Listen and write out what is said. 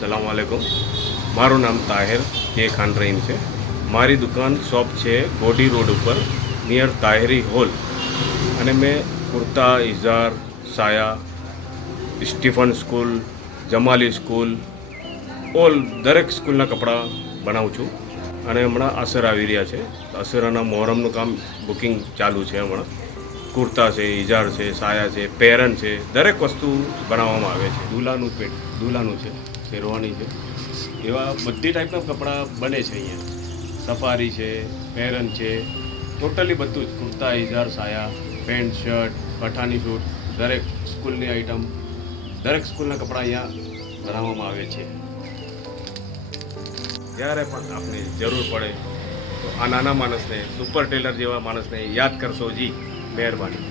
સલામ વાલેકુમ. મારું નામ તાહિર કે ખાન રહીમ છે. મારી દુકાન શોપ છે ગોડી રોડ ઉપર નિયર તાહિરી હોલ. અને મેં કુર્તા, ઇઝાર, સાયા, સ્ટીફન સ્કૂલ, જમાલી સ્કૂલ, દરેક સ્કૂલના કપડાં બનાવું છું. અને હમણાં અસર આવી રહ્યા છે. અસરાના મોહરમનું કામ બુકિંગ ચાલુ છે. હમણાં કુર્તા છે, ઇઝાર છે, સાયા છે, પેરન છે, દરેક વસ્તુ બનાવવામાં આવે છે. દુલાનું છે, શેરવાની છે, એવા બધી ટાઈપના કપડાં બને છે અહીંયા. સફારી છે, પેરન છે, ટોટલી બધું જ કુર્તા, ઇઝાર, સાયા, પેન્ટ, શર્ટ, પઠાની સૂટ, દરેક સ્કૂલની આઈટમ, દરેક સ્કૂલના કપડાં અહીંયા બનાવવામાં આવે છે. જ્યારે પણ આપને જરૂર પડે તો આ નાના માણસને, સુપર ટેલર જેવા માણસને યાદ કરશો જી. મહેરબાની.